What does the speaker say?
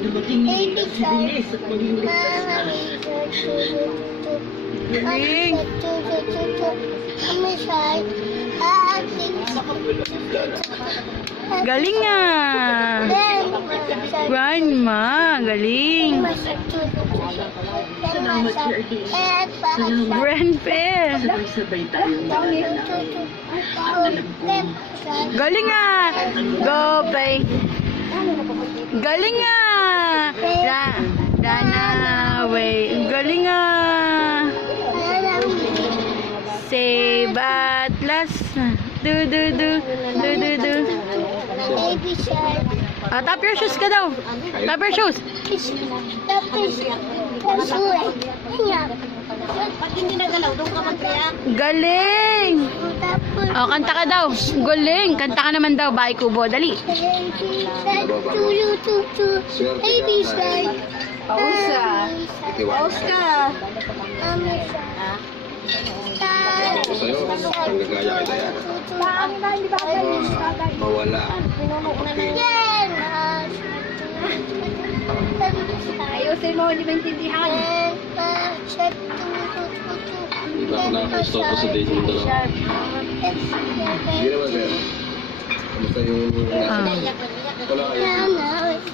Baby shark. Galing. Mama shark. Galing nga. Grandma, galing. Grandpa. Galing nga. Go play. Galing nga. Rana away. Galing nga. Save at last. Do. Baby shark. Tap your shoes ka daw. Tap your shoes. Tapos, pag hindi nagalaw, doon ka mag-react. Galing. Tapos, Kanta ka daw. Galing. Kanta ka naman daw. Bye, Kubo. Dali. baby shark. Baby shark. Pausa. Pausa. Mama shark. Ako sa'yo, nanggagaya kita yan. Mawala. Ayusin mo, hindi maintindihan. Hindi ako nakaka-stop ko sa date mo dalawa. Hindi naman, sir. Kamusta yung... Ah. Wala kayo.